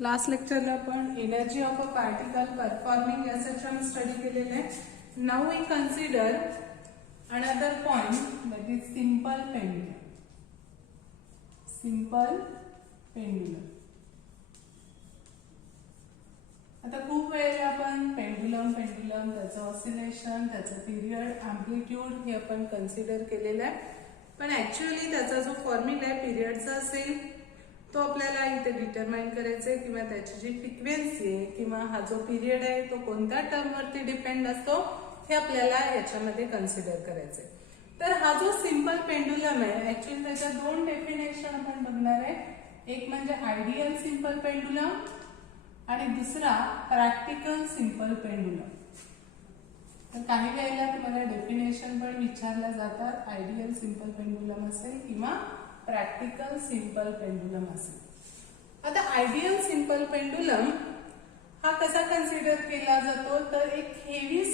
Last लेक्चरला आपण energy of a particle performing या सेक्शन स्टडी केलेले आहे। Now we consider another point that is simple pendulum. Simple pendulum. आता खूप वेळेला आपण पेंडुलम त्याचं ऑसिलेशन, त्याचं पिरियड, एम्प्लिट्यूड हे आपण कन्सिडर केलेलं आहे, पण ऍक्च्युअली त्याचा जो फॉर्म्युला आहे पिरियडचा असेल तो आपल्याला इथे डिटरमाइन करायचा आहे, किंवा त्याची जी फ्रिक्वेन्सी आहे किंवा हा जो पिरियड आहे तो कोणत्या टर्मवरती डिपेंड असतो हे आपल्याला याच्यामध्ये कन्सिडर करायचं आहे। तर हा जो सिंपल पेंडुलम आहे ऍक्च्युअली त्याच्या दोन डेफिनेशन आपण बघणार आहे, एक म्हणजे आयडियल सिंपल पेंडुलम आणि दुसरा प्रॅक्टिकल सिंपल पेंडुलम। तर काही वेळेला तुम्हाला डेफिनेशन पण विचारल्या जातात, आयडियल सिंपल पेंडुलम असेल किंवा प्रॅक्टिकल सिंपल पेंडुलम असेल। आता आयडियल सिंपल पेंडुलम हा कसा कन्सिडर केला जातो, तर एक हेवी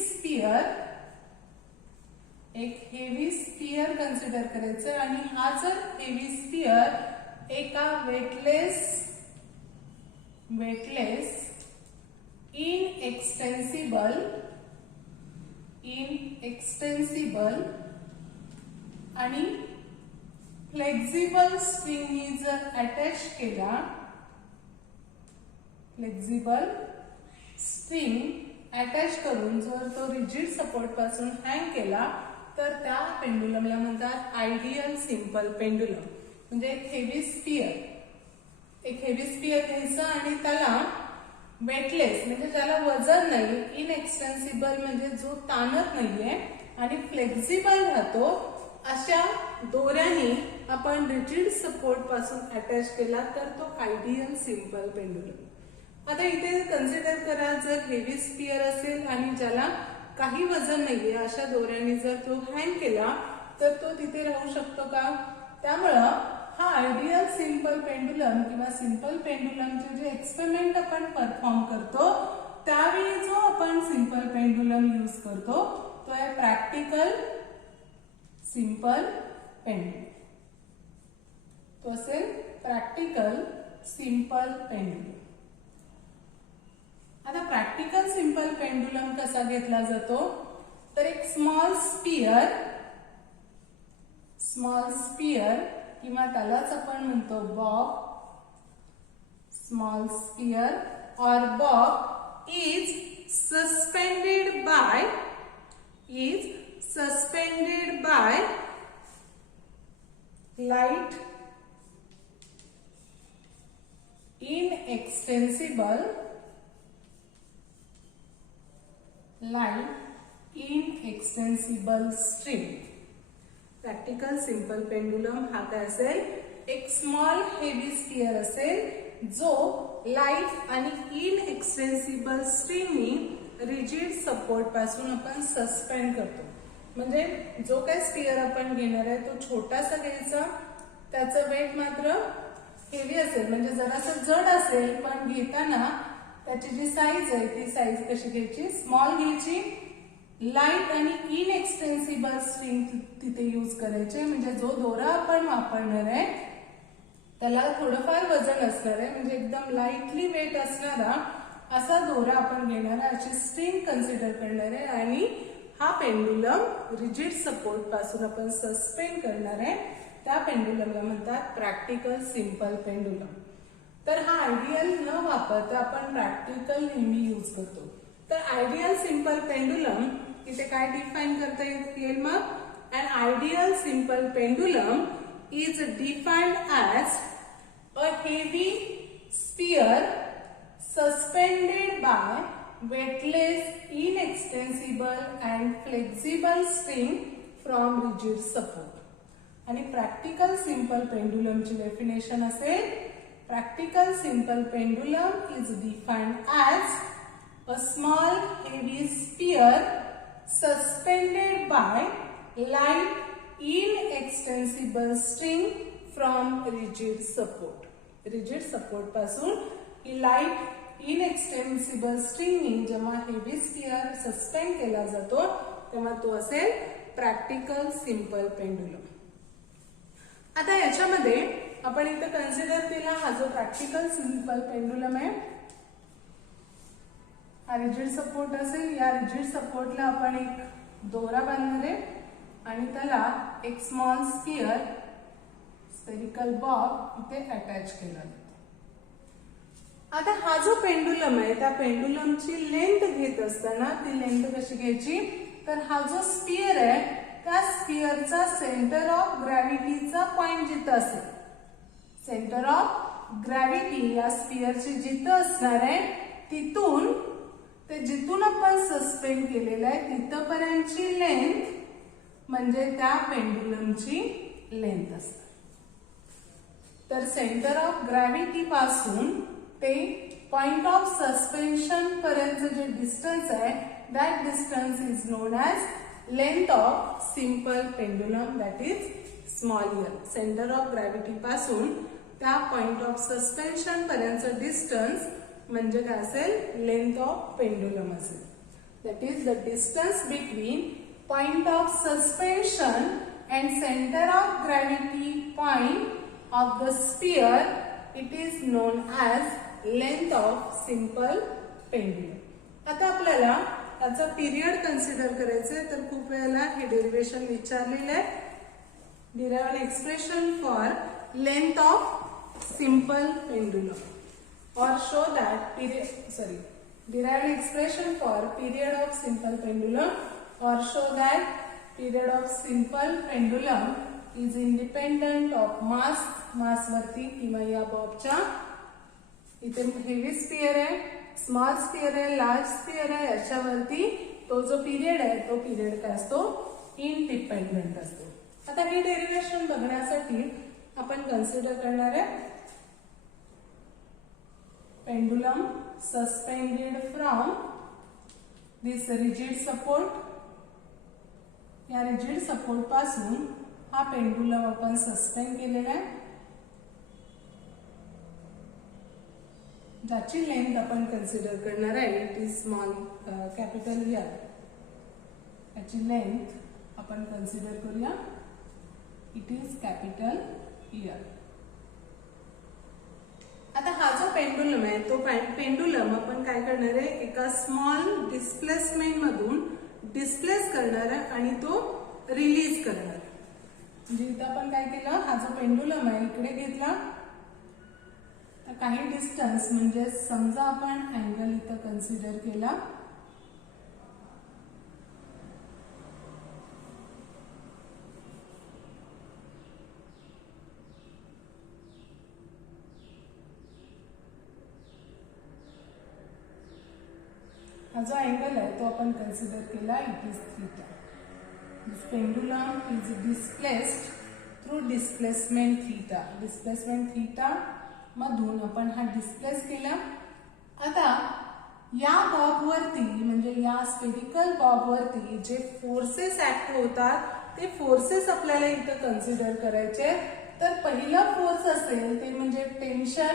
स्फिअर कन्सिडर करायचं आणि हा जर हेवी स्फिअर एका वेटलेस इनएक्सटेन्सिबल आणि फ्लेक्झिबल स्ट्रिंगनी जर अटॅच केला, फ्लेक्झिबल स्ट्रिंग अटॅच करून जर तो रिजिड सपोर्ट पासून हँग केला तर त्या पेंडुलमला म्हणतात आयडियल सिंपल पेंडुलम। म्हणजे एक हेवी स्फिअर घ्यायचं आणि त्याला वेटलेस म्हणजे ज्याला वजन नाही, इनएक्सटेन्सिबल म्हणजे जो ताणत नाहीये आणि फ्लेक्झिबल राहतो अशा दोऱ्याने आपण रिजिड सपोर्ट पासून अटॅच केला तर तो आयडियल सिंपल पेंडुलम। आता इथे कन्सिडर करा, जर हेवी स्फिअर असेल आणि ज्याला काही वजन नाहीये अशा दोऱ्याने जर तो हँग केला तर तो तिथे राहू शकतो का? त्यामुळं हा आयडियल सिंपल पेंडुलम किंवा सिंपल पेंडुलमचे जे एक्सपेरिमेंट आपण परफॉर्म करतो त्यावेळी जो आपण सिंपल पेंडुलम यूज करतो तो आहे प्रॅक्टिकल सिंपल पेंडुलम। तो असेल प्रॅक्टिकल सिंपल पेंडुलम। आता प्रॅक्टिकल सिंपल पेंडुलम कसा घेतला जातो, तर एक स्मॉल स्फिअर किंवा त्यालाच आपण म्हणतो बॉब, स्मॉल स्फिअर और Bob is suspended bye light inextensible string। Practical simple pendulum हा काय असेल, एक स्मॉल हेवी स्फिअर असेल जो लाईट आणि इनएक्सटेन्सिबल स्ट्रिंगनी रिजिड सपोर्ट पासून आपण सस्पेंड करतो। म्हणजे जो काय स्फिअर आपण घेणार आहे तो छोटासा घ्यायचा, त्याचं वेट मात्र हेवी असेल म्हणजे जरासं जड असेल, पण घेताना त्याची जी साईज आहे ती साईज कशी घ्यायची, स्मॉल घ्यायची, लाईट आणि इनएक्सटेन्सिबल स्ट्रिंग तिथे यूज करायचे। म्हणजे जो दोरा आपण वापरणार आहे त्याला थोडंफार वजन असणार आहे, म्हणजे एकदम लाईटली वेट असणारा असा दोरा आपण घेणार आहे, अशी स्ट्रिंग कन्सिडर करणार आहे आणि हा पेंडुलम रिजिड सपोर्ट पासून आपण सस्पेंड करणार आहे, त्या पेंडुलमला म्हणतात प्रॅक्टिकल सिंपल पेंडुलम। तर हा आयडियल न वापरता आपण प्रॅक्टिकल नेहमी यूज करतो। तर आयडियल सिंपल पेंडुलम इथे काय डिफाइन करता येईल मग, an ideal simple pendulum is defined as a heavy sphere suspended by weightless, inextensible and flexible string from rigid support। आणि प्रॅक्टिकल सिंपल पेंडुलम ची डेफिनेशन असेल, practical simple pendulum is defined as a small heavy sphere suspended by light inextensible string from rigid support। Rigid support पासून ही light इनएक्सटेन्सिबल स्ट्रिंगनी जेव्हा heavy sphere suspend केला जातो तेव्हा तो असेल प्रॅक्टिकल सिंपल पेंडुलम। आता याच्यामध्ये आपण इथे कन्सिडर केला हा जो प्रॅक्टिकल सिंपल पेंडुलम आहे हा रिजिड सपोर्ट असेल. या रिजिड सपोर्टला आपण एक दोरा बांधणार आहे आणि त्याला एक स्मॉल स्फेरिकल बॉब इथे अटॅच केला. आता हा जो पेंडुलम आहे त्या पेंडुलमची लेंथ घेत असताना ती लेंथ कशी घ्यायची तर हा जो स्फिअर आहे त्या स्फिअरचा सेंटर ऑफ ग्रॅव्हिटीचा पॉइंट जिथं असेल सेंटर ऑफ ग्रॅव्हिटी या स्फिअरची जिथं असणार आहे तिथून ते जिथून आपण सस्पेंड केलेलं आहे तिथपर्यंतची लेंथ म्हणजे त्या पेंडुलमची लेंथ असते. तर सेंटर ऑफ ग्रॅव्हिटी पासून ते पॉइंट ऑफ सस्पेन्शन पर्यंत जे डिस्टन्स आहे that distance is non as length of simple pendulum that is small L. Centre of gravity पासून त्या पॉइंट ऑफ सस्पेन्शन पर्यंतचं डिस्टन्स म्हणजे काय असेल लेंथ ऑफ पेंडुलम असेल. That is the distance between point of suspension and centre of gravity point of the sphere it is non as length of simple pendulum. आता आपल्याला याचा period consider करायचं आहे तर खूप वेळेला हे डेरिव्हेशन विचारलेलं आहे. Derive an expression for length of simple pendulum or show that derive an expression for period of simple pendulum or show that period of simple pendulum is independent of mass वरती किंवा या बॉबच्या इथे heavy sphere आहे small sphere आहे large sphere आहे याच्यावरती तो जो पिरियड आहे तो पिरियड काय असतो इंडिपेंडंट असतो. आता हे डेरिव्हेशन बघण्यासाठी आपण कन्सिडर करणार आहे pendulum suspended from this rigid support. या रिजिड सपोर्ट पासून हा पेंडुलम आपण सस्पेंड केलेला आहे ज्याची लेंथ आपण कन्सिडर करणार आहे it is small capital L. याची लेंथ आपण कन्सिडर करूया इट इज कॅपिटल एल. आता हा जो पेंडुलम आहे तो पेंडुलम आपण काय करणार आहे एका स्मॉल डिस्प्लेसमेंट मधून डिस्प्लेस करणार आहे आणि तो रिलीज करणार आहे. म्हणजे इथं आपण काय केलं हा जो पेंडुलम आहे इकडे घेतला तर काही डिस्टन्स म्हणजे समजा आपण अँगल इथं कन्सिडर केला हा जो अँगल आहे तो आपण कन्सिडर केला it is theta. This pendulum is displaced through displacement theta. Displacement theta मधून आपण हा डिस्प्लेस केला. आता या बॉब वरती म्हणजे या स्फेरिकल बॉब वरती जे फोर्सेस ऍक्ट होतात ते फोर्सेस आपल्याला इथं कन्सिडर करायचे. तर पहिला फोर्स असेल ते म्हणजे tension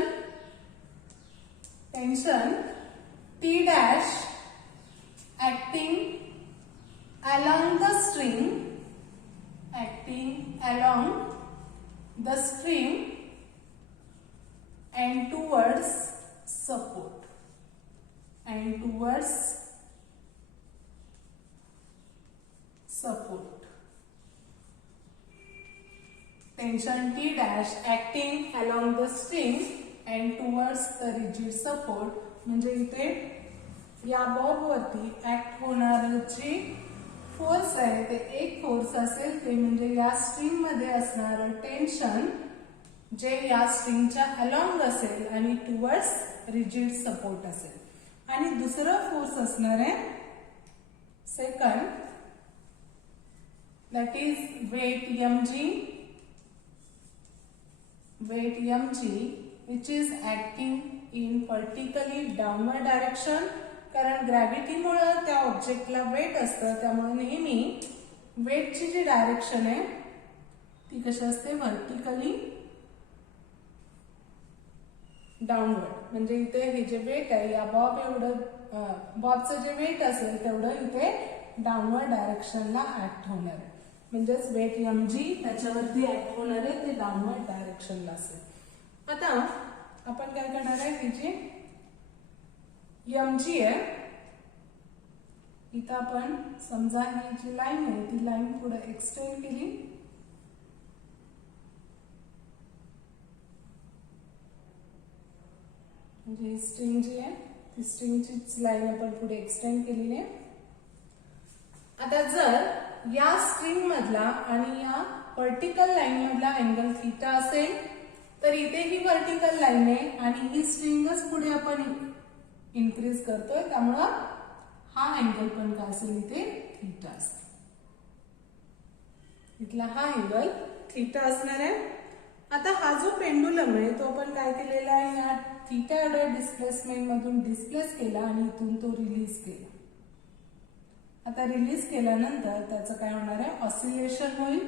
T dash acting along the string and towards support tension T dash acting along the string and towards the rigid support. म्हणजे इथे या बॉब वरती ऍक्ट होणारं जे फोर्स आहे ते एक फोर्स असेल ते म्हणजे या स्ट्रिंग मध्ये असणारं टेन्शन जे या स्ट्रिंगच्या अलॉंग असेल आणि टुवर्ड्स रिजिड सपोर्ट असेल. आणि दुसरं फोर्स असणार आहे second that is weight mg which is acting in vertically downward direction. कारण ग्रॅव्हिटीमुळे त्या ऑब्जेक्टला वेट असतं त्यामुळे नेहमी वेटची जी डायरेक्शन आहे ती कशी असते व्हर्टिकली डाऊनवर्ड. म्हणजे इथे हे जे वेट आहे या बॉबचं जे वेट असेल तेवढं इथे डाऊनवर्ड डायरेक्शनला ऍक्ट होणार आहे. म्हणजेच वेट mg त्याच्यावरती ऍक्ट होणार आहे ते डाऊनवर्ड डायरेक्शनला असेल. आता आपण काय करणार आहे, ही जी mg आहे इथं आपण समजा ही जी लाईन आहे ती लाईन पुढे एक्सटेंड केली, म्हणजे ही स्ट्रिंग जी आहे ती स्ट्रिंगचीच लाईन आपण पुढे एक्सटेंड केलेली आहे. आता जर या स्ट्रिंग मधला आणि या व्हर्टिकल लाईन मधला अँगल थीटा असेल तर इथे ही व्हर्टिकल लाईन आहे आणि ही स्ट्रिंगच पुढे आपण इन्क्रीज करतोय, त्यामुळं हा अँगल पण काय असेल इथे थीटा असेल. इथला हा अँगल थीटा असणार आहे. आता हा जो पेंडुलम आहे तो आपण काय केलेला आहे, या थीटा एवढ्या डिस्प्लेसमेंट मधून डिस्प्लेस केला आणि इथून तो रिलीज केला. आता रिलीज केल्यानंतर त्याचं काय होणार आहे, ऑसिलेशन होईल.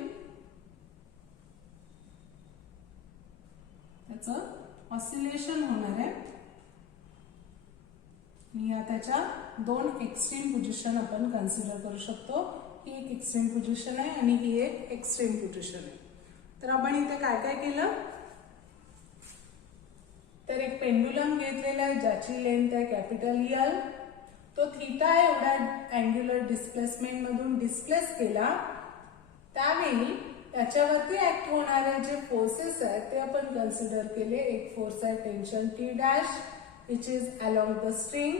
त्याचं ऑसिलेशन होणार आहे. या त्याच्या दोन एक्स्ट्रीम पोझिशन आपण कन्सिडर करू शकतो. ही एक एक्स्ट्रीम पोझिशन आहे आणि ही एक एक्स्ट्रीम पोझिशन आहे. तर आपण इथे काय काय केलं, तर एक पेंडुलम घेतलेला आहे ज्याची लेंथ आहे कॅपिटल L. तो थीटा एवढ्या अँग्युलर डिस्प्लेसमेंट मधून डिस्प्लेस केला. त्यावेळी त्याच्यावरती ऍक्ट होणारे जे फोर्सेस आहेत ते आपण कन्सिडर केले. एक फोर्स आहे tension T' which is along the string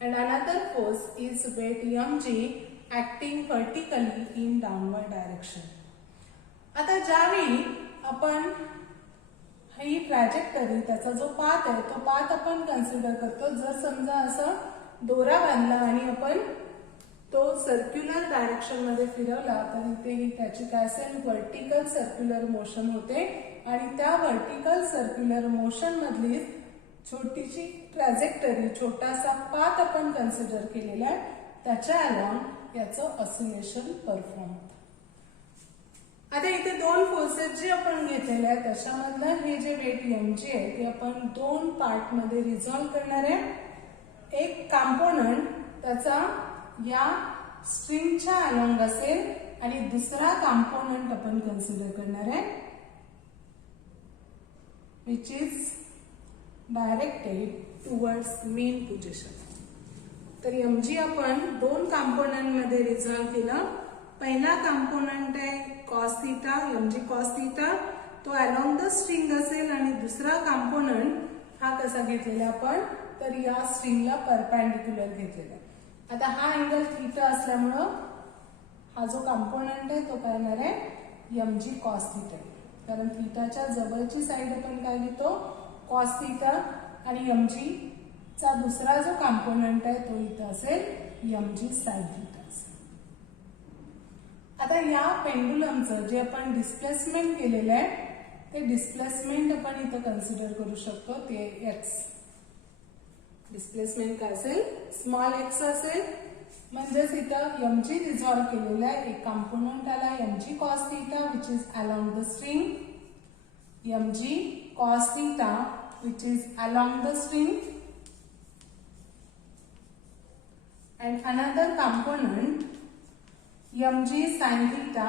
and another force is weight mg acting vertically in downward direction. आता ज्यावेळी आपण ही ट्रॅजेक्टरी त्याचा जो पाथ आहे तो पाथ आपण कन्सिडर करतो. जर समजा असं दोरा बांधला आणि आपण तो सर्क्युलर डायरेक्शन मध्ये फिरवला तर इथे त्याची काय असेल, व्हर्टिकल सर्क्युलर मोशन होते आणि त्या व्हर्टिकल सर्क्युलर मोशन मधली छोटीशी ट्रॅजेक्टरी छोटासा पाथ आपण कन्सिडर केलेला आहे, त्याच्या अलॉंग याचं ऑसिलेशन परफॉर्म होतं. आता इथे दोन फोर्सेस जे आपण घेतलेले आहेत त्याच्यामधलं हे जे वेट mg आहे ते आपण दोन पार्ट मध्ये रिझॉल्व करणार आहे. एक कंपोनंट त्याचा या स्ट्रिंगच्या अलॉंग असेल आणि दुसरा कंपोनंट आपण कन्सिडर करणार आहे which is directed towards main position. तर mg आपण दोन कंपोनंट मध्ये रिझॉल्व केलं. पहिला कंपोनंट आहे cos theta, mg cos theta, तो अलोंग द स्ट्रिंग असेल आणि दुसरा कंपोनंट हा कसा घेतलेला आपण, तर या स्ट्रिंगला परपेंडिक्युलर घेतलेला. आता हा अँगल थीटा असल्यामुळं हा जो कंपोनंट आहे तो काय येणार आहे mg cos थीटा, कारण थीटाच्या जवळची साइड आपण काय घेतो cos थीटा आणि mg चा दुसरा जो कंपोनंट आहे तो इथं असेल mg sin थीटा असेल. आता या पेंडुलमचं जे आपण डिस्प्लेसमेंट केलेलं आहे ते डिस्प्लेसमेंट आपण इथं कन्सिडर करू शकतो. ते x डिस्प्लेसमेंट काय असेल, स्मॉल x असेल. म्हणजेच इथं mg रिझॉल्व केलेला आहे. एक कंपोनंट आला mg cos theta which is along the string, mg cos theta which is along the string, and another component mg sin theta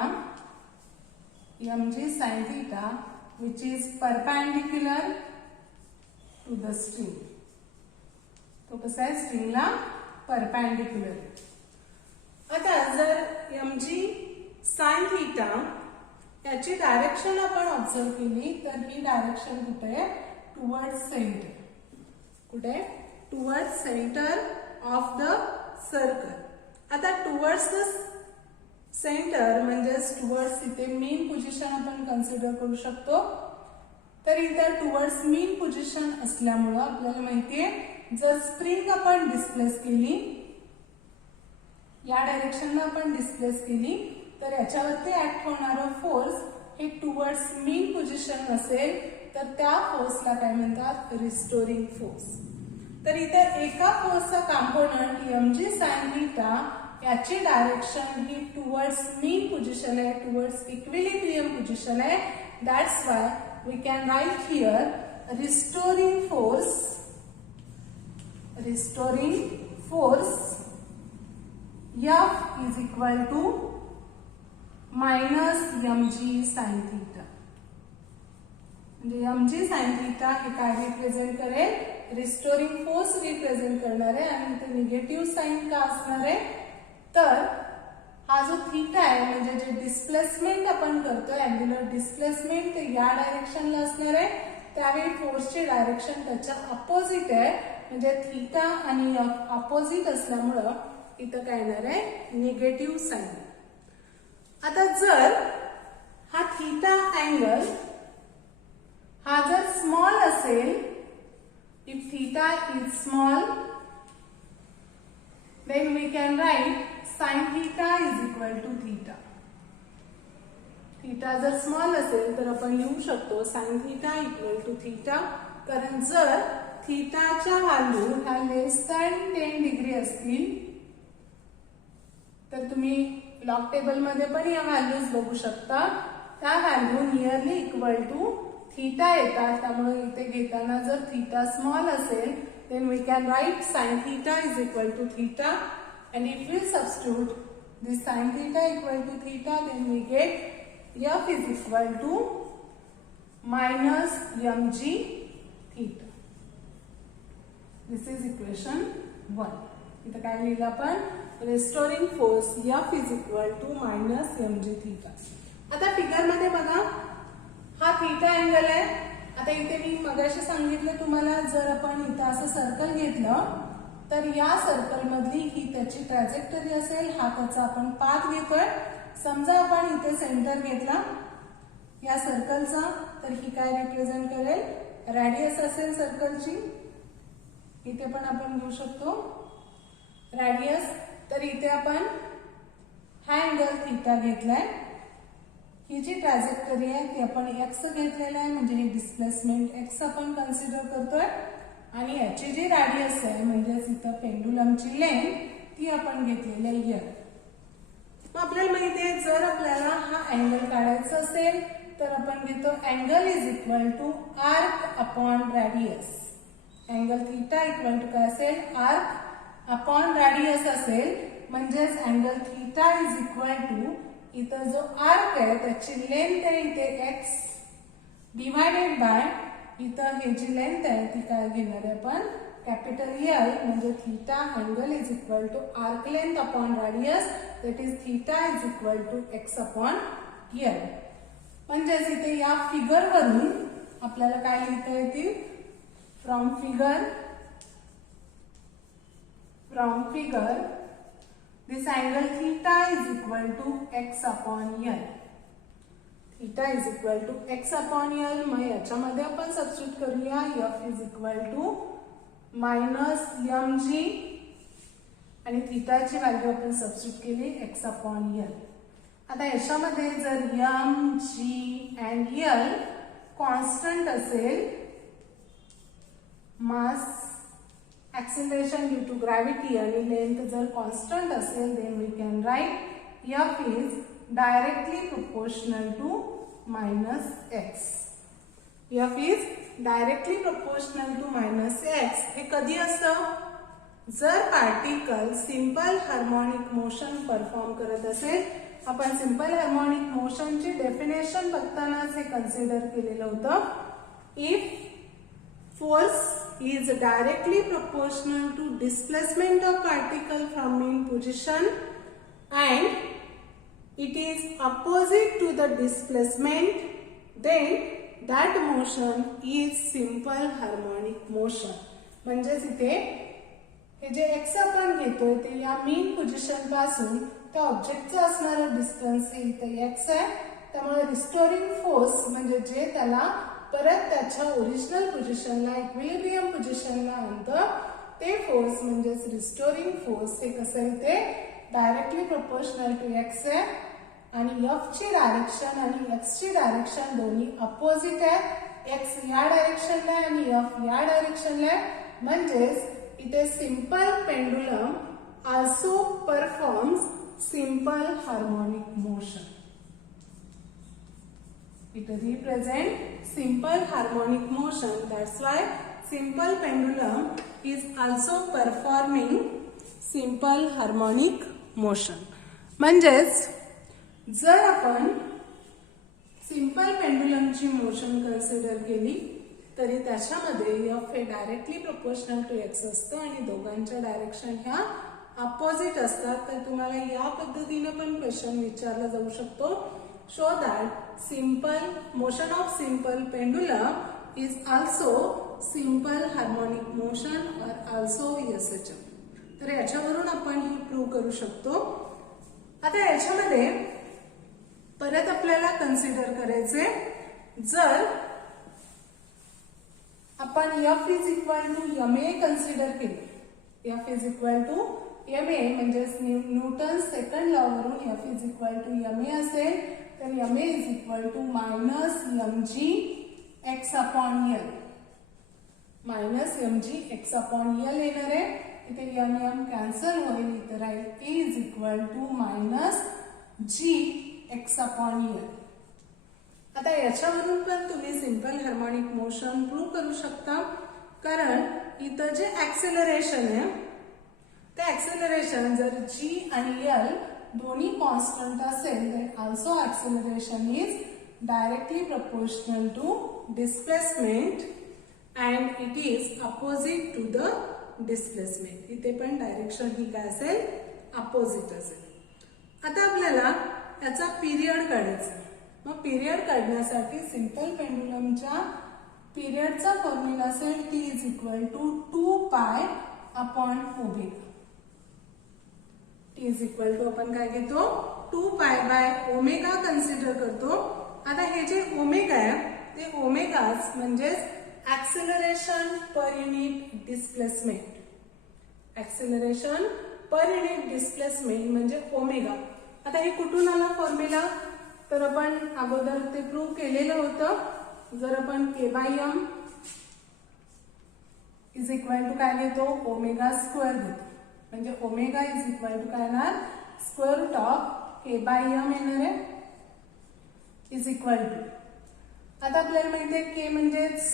which is perpendicular to the string. तो कसा आहे, स्ट्रिंगला perpendicular. आता जर mg sin theta याची direction आपण observe केली तर ही direction कुठे आहे, टुवर्ड्स सेंटर. कुठे आहे, towards centre of the circle. आता टुवर्ड्स द सेंटर म्हणजेच टुवर्ड्स इथे मेन पोझिशन आपण कन्सिडर करू शकतो. तर इथे टुवर्ड्स मेन पोझिशन असल्यामुळं आपल्याला माहितीये जर स्प्रिंग आपण डिस्प्लेस केली, या डायरेक्शनला आपण डिस्प्लेस केली तर याच्यावरती ऍक्ट होणारा फोर्स हे टुवर्ड्स मेन पोझिशन असेल तर त्या फोर्सला काय म्हणतात, रिस्टोरिंग फोर्स. तर इथे एका फोर्सचा कंपोनंट mg sin थीटा याची डायरेक्शन ही टुवर्ड्स मेन पोझिशन आहे, टुवर्ड्स इक्विलिब्रियम पोझिशन आहे. That's why we can write here restoring force F is equal to minus mg sine theta. म्हणजे mg साइन थिटा हे काय रिप्रेझेंट करेल, restoring force represent करणार आहे. आणि इथे निगेटिव्ह साइन का असणार आहे, तर हा जो थीटा आहे म्हणजे जे डिस्प्लेसमेंट आपण करतोय अँग्युलर डिस्प्लेसमेंट ते या डायरेक्शनला असणार आहे. त्यावेळी फोर्सची डायरेक्शन त्याच्या अपोजिट आहे. म्हणजे थीटा आणि अपोजिट असल्यामुळं इथं काय येणार आहे, निगेटिव्ह साइन. आता जर हा थीटा अँगल हा जर स्मॉल असेल, if theta is small then we can write sin theta is equal to theta. Theta जर स्मॉल असेल तर आपण लिहू शकतो sin theta equal to theta. कारण जर थीटाच्या व्हॅल्यू ह्या लेस दॅन 10 डिग्री असतील तर तुम्ही लॉग टेबल मध्ये पण या व्हॅल्यूज बघू शकता. त्या value nearly equal to theta येतात. त्यामुळे इथे घेताना जर थीटा स्मॉल असेल then we can write sin theta is equal to theta, and if we substitute this sin theta equal to theta, then we get f is equal to minus mg theta. This is equation 1. इथं काय लिहिलं आपण, restoring force f is equal to minus mg theta. आता figure मध्ये बघा, हा theta angle आहे. आता इथे मी मगाशी सांगितलं तुम्हाला, जर आपण इथं असं सर्कल घेतलं तर या सर्कल मधली ही त्याची ट्रॅजेक्टरी असेल. हा त्याचा आपण पाथ घेतोय. समजा आपण इथे सेंटर घेतला या सर्कलचा, तर ही काय रिप्रेझेंट करेल, रॅडियस असेल सर्कलची. इथे पण आपण घेऊ शकतो रॅडियस. तर इथे आपण हा अँगल थीटा घेतलाय. ही जी ट्रॅजेक्टरी आहे ती आपण एक्स घेतलेला आहे, म्हणजे हे डिस्प्लेसमेंट एक्स आपण कन्सिडर करतोय. आणि याची जी रॅडियस आहे म्हणजेच इथं पेंडुलमची लेंथ ती आपण घेतलेली आहे एल. मग आपल्याला माहिती आहे, जर आपल्याला हा अँगल काढायचा असेल तर आपण घेतो angle is equal to arc upon radius. Angle theta equal to काय असेल, आर्क अपॉन रॅडियस असेल. म्हणजेच angle theta is equal to इथं जो आर्क आहे त्याची लेंथ आहे इथे एक्स डिवायडेड बाय इथं हे जी लेंथ आहे ती काय घेणार आहे आपण, कॅपिटल एल. म्हणजे theta angle is equal to arc length upon radius, that is theta is equal to X upon L. म्हणजेच इथे या फिगर वरून आपल्याला काय लिहिता येतील, from figure this angle theta is equal to x upon L. Theta is equal to x upon L. मग याच्यामध्ये आपण सबस्टिट्यूट करूया, f is equal to minus mg आणि थीटाची व्हॅल्यू आपण सबस्टिट्यूट केली x upon L. आता याच्यामध्ये जर mg and L कॉन्स्टंट असेल, मास acceleration due to gravity आणि length जर constant असेल, then we can write f is directly proportional to minus x. f is directly proportional to minus x. हे कधी असतं, जर particle simple harmonic motion perform करत असेल. आपण सिंपल हार्मोनिक मोशनची डेफिनेशन बघतानाच हे कन्सिडर केलेलं होतं. If force is directly proportional to displacement of particle from mean position and it is opposite to the displacement, then that motion is simple harmonic motion. म्हणजेच इथे हे जे x आपण घेतोय ते या मीन पोझिशन पासून त्या ऑब्जेक्टचं असणारं डिस्टन्स हे इथे x आहे. त्यामुळे रिस्टोरिंग फोर्स म्हणजे जे त्याला परत त्याच्या ओरिजिनल पोझिशनला इक्विलिब्रियम पोझिशनला आणतं ते फोर्स म्हणजेच रिस्टोरिंग फोर्स. हे कसं आहे, ते डायरेक्टली प्रोपोर्शनल टू एक्स आहे. आणि एफ ची डायरेक्शन आणि एक्स ची डायरेक्शन दोन्ही अपोजिट आहे. एक्स या डायरेक्शनला आहे आणि एफ या डायरेक्शनला आहे. म्हणजेच इथे simple pendulum also performs simple harmonic motion. It represents simple harmonic motion. That's why simple pendulum is also performing simple harmonic motion. म्हणजेच जर आपण सिंपल पेंडुलमची मोशन कन्सिडर केली तरी त्याच्यामध्ये एफ हे डायरेक्टली प्रोपोर्शनल टू एक्स असतं आणि दोघांच्या डायरेक्शन ह्या अपोजिट असतात. तर तुम्हाला या पद्धतीने पण क्वेश्चन विचारला जाऊ शकतो. Show that simple motion of simple pendulum is also simple harmonic motion और ऑल्सो एसएचएम. तर याच्यावरून आपण हे प्रूव्ह करू शकतो. आता याच्यामध्ये परत आपल्याला कन्सिडर करायचे, जर आपण F is equal to M A consider केले, F is equal to M A म्हणजे न्यूटन सेकंड लॉ वरून F is equal to M A असेल तर M A is equal to minus M G X upon L, minus M G X upon L येणार आहे. इथे M M cancel होईल, इथे राहील A is equal to minus G X upon L. आता याच्यावरून पण तुम्ही सिंपल हार्मोनिक मोशन प्रूव्ह करू शकता, कारण इथं जे ऍक्सेलरेशन आहे ते ऍक्सेलरेशन जर जी आणि एल दोन्ही कॉन्स्टंट असेल तर also acceleration is directly proportional to displacement and it is opposite to the displacement. इथे पण डायरेक्शन ही काय असेल, अपोजिट असेल. आता आपल्याला याचा पिरियड काढायचा. मग पिरियड काढण्यासाठी सिंपल पेंडुलमच्या पिरियडचा फॉर्म्युला असेल T is equal to 2 pi upon omega. T is equal to आपण काय घेतो, 2 पाय बाय ओमेगा कन्सिडर करतो. आता हे जे ओमेगा आहे ते ओमेगाच म्हणजेच acceleration per unit displacement. Acceleration per unit displacement म्हणजे ओमेगा. आता हे कुठून आला फॉर्म्युला, तर आपण अगोदर ते प्रूव्ह केलेलं होतं. जर आपण K by M is equal to काय घेतो, ओमेगा स्क्वेअर घेतो, म्हणजे ओमेगा इज इक्वल टू काय येणार, square root of K by M येणार आहे इज इक्वल टू. आता आपल्याला माहिती आहे के म्हणजेच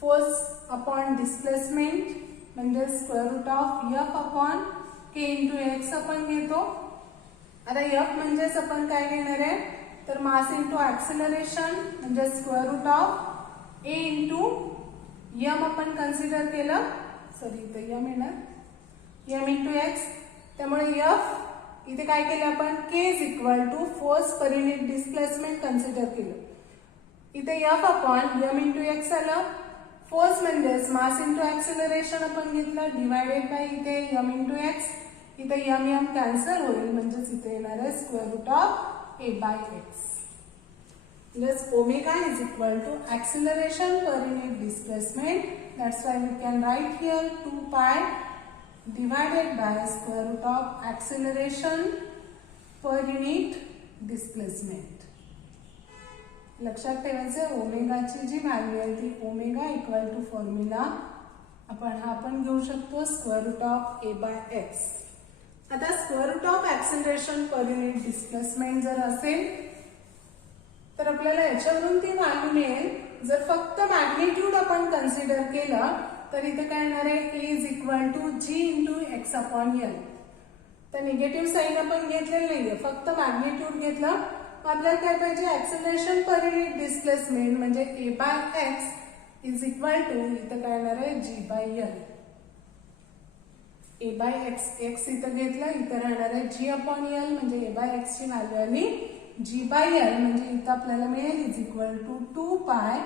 फोर्स अपॉन डिस्प्लेसमेंट म्हणजे square root of F upon K into X आपण घेतो. आता एफ म्हणजेच आपण काय घेणार आहे, तर मास इंटू ऍक्सेलरेशन म्हणजे square root of A into M आपण कन्सिडर केलं, सॉरी इथे एम येणार, एम इंटू एक्स. त्यामुळे एफ इथे काय केलं आपण, K is equal to force per unit displacement consider केलं. इथे F upon M into X आलं. फोर्स म्हणजेच मास इंटू ऍक्सेलरेशन आपण घेतलं डिवायडेड बाय इथे एम इंटू एक्स. इथे एम एम कॅन्सल होईल म्हणजेच इथे येणार आहे square root of A by X. म्हणजेच omega is equal to acceleration per unit displacement. That's why we can write here 2 pi divided by square root of acceleration per unit displacement. लक्षात ठेवायचं ओमेगाची जी value आहे ती omega equal to formula आपण घेऊ शकतो square root of A by X. आता square root of acceleration per unit displacement जर असेल तर आपल्याला याच्यावरून ती व्हॅल्यू मिळेल. जर फक्त मॅग्निट्यूड आपण कन्सिडर केलं तर इथे काय येणार आहे, A is equal to G into X upon L. तर निगेटिव्ह साईन आपण घेतलेलं नाहीये, फक्त मॅग्निट्यूड घेतलं. आपल्याला काय पाहिजे, ऍक्सेलरेशन पर युनिट डिस्प्लेसमेंट म्हणजे A by X is equal to इथं काय येणार आहे G by L. A by X X इथं घेतलं, इथं राहणार आहे जी अपॉन एल म्हणजे ए बाय एक्स ची व्हॅल्यू आली जी बाय एल म्हणजे इथं आपल्याला मिळेल is equal to 2 pi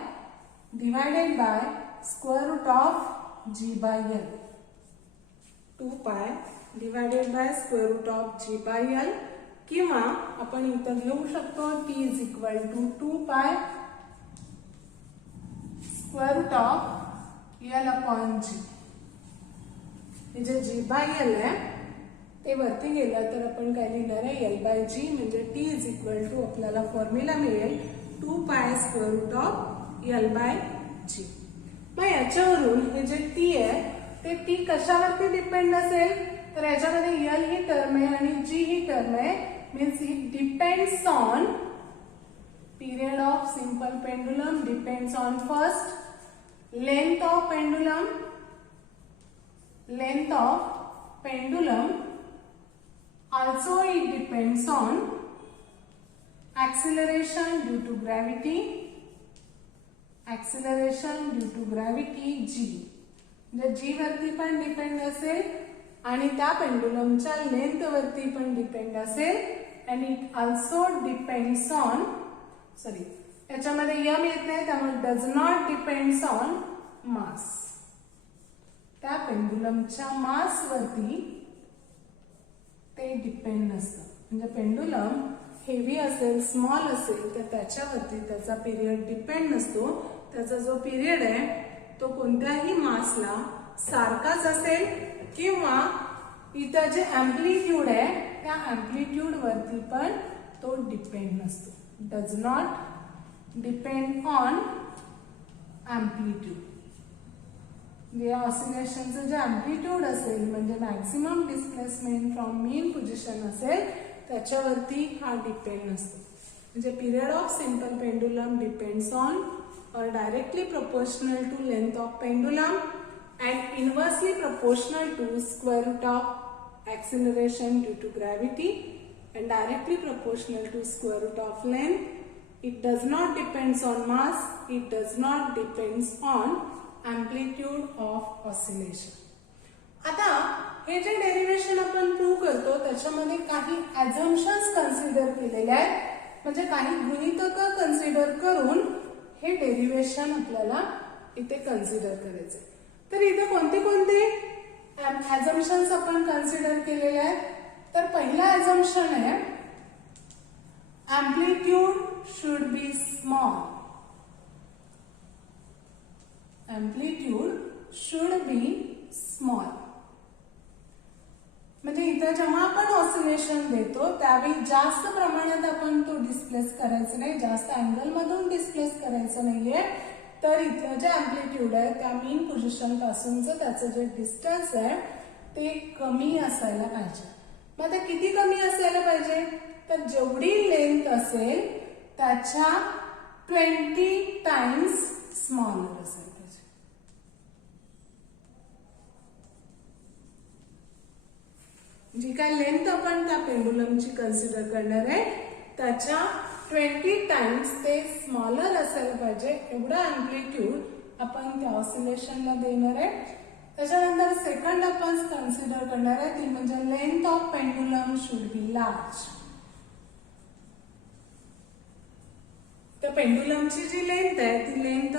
divided by square root of G by L. 2 pi divided by square root of G by L. किंवा आपण इथं घेऊ शकतो T is equal to 2 pi square root of L upon G. हे जे जी by L आहे ते वरती गेलं तर आपण काय लिहिणार आहे एल बाय जी म्हणजे टी इज इक्वल टू आपल्याला फॉर्म्युला मिळेल 2 pi square root of L by G. मग याच्यावरून हे जे टी आहे ते टी कशावरती डिपेंड असेल तर याच्यामध्ये एल ही टर्म आहे आणि जी ही टर्म आहे. Means it depends on period of simple pendulum depends on first length of pendulum also it depends on acceleration due to gravity, acceleration due to gravity G, म्हणजे G वरती पण depend असेल आणि त्या पेंडुलमच्या length वरती पण depend असेल. and it also depends on, sorry, याच्यामध्ये m येत नाही त्यामुळे does not depends on mass. त्या पेंडुलमच्या मास वरती ते डिपेंड नसतं. म्हणजे पेंडुलम हेवी असेल, स्मॉल असेल तर त्याच्यावरती त्याचा पिरियड डिपेंड नसतो. त्याचा जो पिरियड आहे तो कोणत्याही मासला सारखाच असेल किंवा इथं जे अँप्लिट्यूड आहे त्या अँप्लिट्यूड वरती पण तो डिपेंड नसतो. Does not depend on amplitude. या ऑसिलेशनचं जे अँप्लिट्यूड असेल म्हणजे maximum displacement from main position असेल त्याच्यावरती हा डिपेंड नसतो. म्हणजे period of simple pendulum depends on or directly proportional to length of pendulum and inversely proportional to square root of acceleration due to gravity and directly proportional to square root of length. It does not depends on mass, it does not depends on amplitude of oscillation. आता हे जे derivation आपण prove करतो त्याच्यामध्ये काही assumptions consider केलेले आहेत. म्हणजे काही गृहीतक कन्सिडर करून हे डेरिवेशन आपल्याला इथे कन्सिडर करायचे. तर इथे कोणते कोणते assumptions आपण कन्सिडर केलेले आहेत. तर पहिला assumption आहे amplitude should be small. Amplitude should be small. म्हणजे इथं जेव्हा आपण ऑसिलेशन देतो त्यावेळी जास्त प्रमाणात आपण तो डिस्प्लेस करायचं नाही, जास्त अँगल मधून डिस्प्लेस करायचं नाहीये. तर इथलं जे अँप्लिट्यूड आहे त्या मेन पोझिशन पासूनचं त्याचं जे डिस्टन्स आहे ते कमी असायला पाहिजे. मग आता किती कमी असायला पाहिजे तर जेवढी लेंथ असेल त्याच्या 20 टाइम्स स्मॉलर असेल. जी काय लेंथ आपण त्या पेंडुलमची कन्सिडर करणार आहे त्याच्या 20 टाइम्स ते स्मॉलर असायला पाहिजे. एवढा अँप्लिट्यूड आपण त्या ऑसिलेशनला देणार आहे. त्याच्यानंतर सेकंड आपण कन्सिडर करणार आहे ती म्हणजे length of pendulum should be large. तर पेंडुलमची जी लेंथ आहे ती लेंथ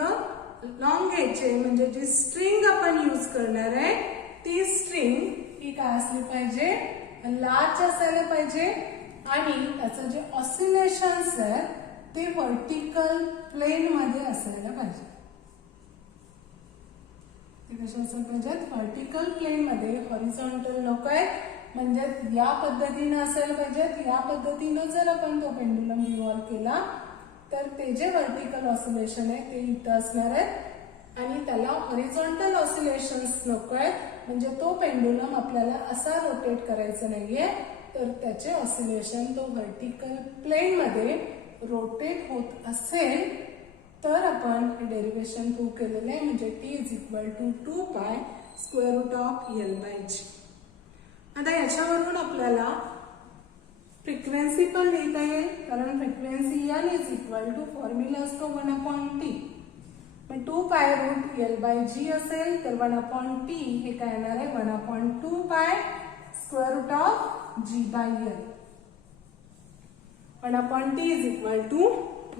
लॉंग घ्यायची म्हणजे जी स्ट्रिंग आपण यूज करणार आहे ती स्ट्रिंग ही काय असली पाहिजे लार्ज असायला पाहिजे आणि त्याचं जे ऑसिलेशन्स आहेत ते व्हर्टिकल प्लेन मध्ये असायला पाहिजे. ते कशा असायला पाहिजेत व्हर्टिकल प्लेन मध्ये, हॉरिझॉन्टल नको आहे. म्हणजे या पद्धतीने असायला पाहिजेत. या पद्धतीनं जर आपण तो पेंडुलम रिव्हॉल्व केला तर ते जे व्हर्टिकल ऑसिलेशन आहे ते इथं असणार आहेत आणि त्याला हॉरिझॉन्टल ऑसिलेशन्स नको आहेत. म्हणजे तो पेंडुलम आपल्याला असा रोटेट करायचा नाहीये तर त्याचे ऑसिलेशन तो व्हर्टिकल प्लेन मध्ये रोटेट होत असेल तर आपण हे डेरिवेशन प्रूव्ह केलेले आहे. म्हणजे T is equal to 2 pi square root of L by G. आता याच्यावरून आपल्याला फ्रिक्वेन्सी पण लिहिता येईल कारण frequency N is equal to formula असतो 1/T. पण 2 pi root L by G असेल तर 1/T हे काय येणार आहे 1/2 pi square root of G by L. 1/T is equal to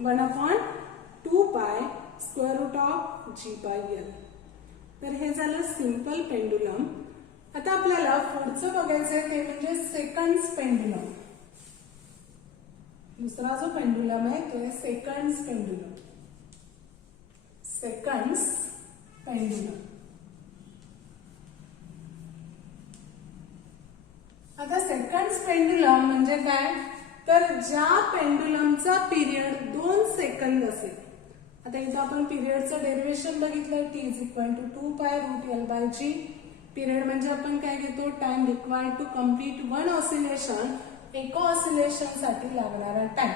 1/2 pi square root of G by L. तर हे झालं सिंपल पेंडुलम. आता आपल्याला पुढचं बघायचंय ते म्हणजे सेकंड्स पेंडुलम. दुसरा जो पेंडुलम आहे तो आहे सेकंड्स पेंडुलम. Seconds pendulum. आता सेकंड्स पेंडुलम म्हणजे काय तर ज्या पेंडुलमचा पिरियड 2 सेकंद असेल. आता इथं आपण पिरियडचं डेरिवेशन बघितलं T is equal to 2 pi root L by G. Period म्हणजे आपण काय घेतो time required to complete one oscillation. एका ऑसिलेशन साठी लागणारा टाइम.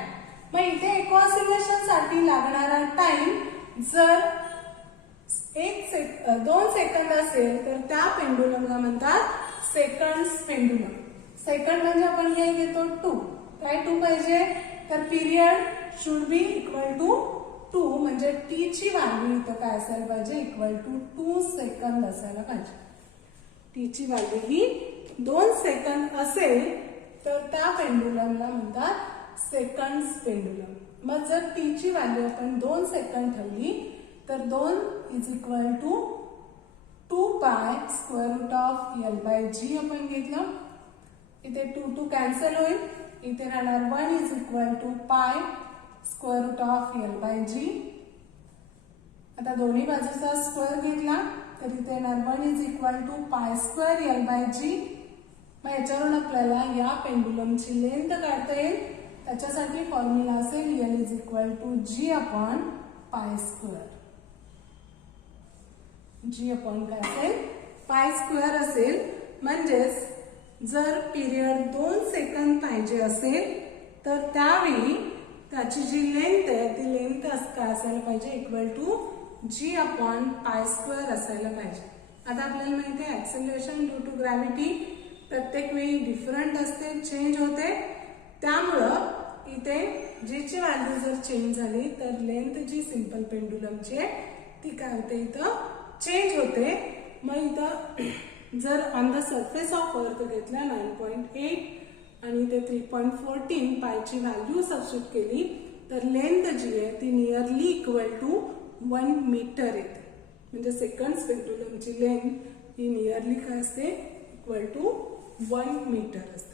मग इथे एका ऑसिलेशन साठी लागणारा टाइम जर 2 सेकंद असेल तर त्या पेंडुलमला म्हणतात सेकंड्स पेंडुलम. सेकंड म्हणजे आपण हे घेतो 2. काय 2 पाहिजे तर period should be equal to 2, म्हणजे टी ची व्हॅल्यू इथं काय असायला पाहिजे, इक्वल टू 2 सेकंद असायला पाहिजे. टी ची व्हॅल्यू ही 2 सेकंद असेल तर त्या पेंडुलमला म्हणतात सेकंड्स पेंडुलम. मग जर टी ची व्हॅल्यू आपण 2 सेकंद ठेवली तर 2 is equal to 2 pi square root of L by G आपण घेतलं. इथे 2 कॅन्सल होईल. इथे राहणार 1 is equal to pi square root of L by G. आता दोन्ही बाजूचा स्क्वेअर घेतला तर इथे येणार 1 is equal to pi square L by G. मग याच्यावरून आपल्याला या पेंडुलमची लेंथ काढता येईल. त्याच्यासाठी फॉर्म्युला असेल L is equal to G upon pi square. G upon काय असेल, पाय स्क्वेअर असेल. म्हणजेच जर पिरियड 2 सेकंद पाहिजे असेल तर त्यावेळी त्याची जी लेंथ आहे ती लेंथ काय असायला पाहिजे, equal to G upon pi square असायला पाहिजे. आता आपल्याला माहिती आहे ऍक्सेलरेशन ड्यू टू ग्रॅव्हिटी प्रत्येक वेळी डिफरंट असते, चेंज होते. त्यामुळं इथे जीची व्हॅल्यू जर चेंज झाली तर लेंथ जी सिंपल पेंडुलमची आहे ती काय होते, इथं चेंज होते. मग इथं जर on the surface of earth घेतला 9.8 आणि इथे 3.14 पायची व्हॅल्यू सबस्टिट्यूट केली तर लेंथ जी आहे ती नियरली इक्वल टू 1 मीटर येते. म्हणजे सेकंड्स पेंडुलमची लेंथ ही नियरली काय असते, इक्वल टू 1 मीटर असते.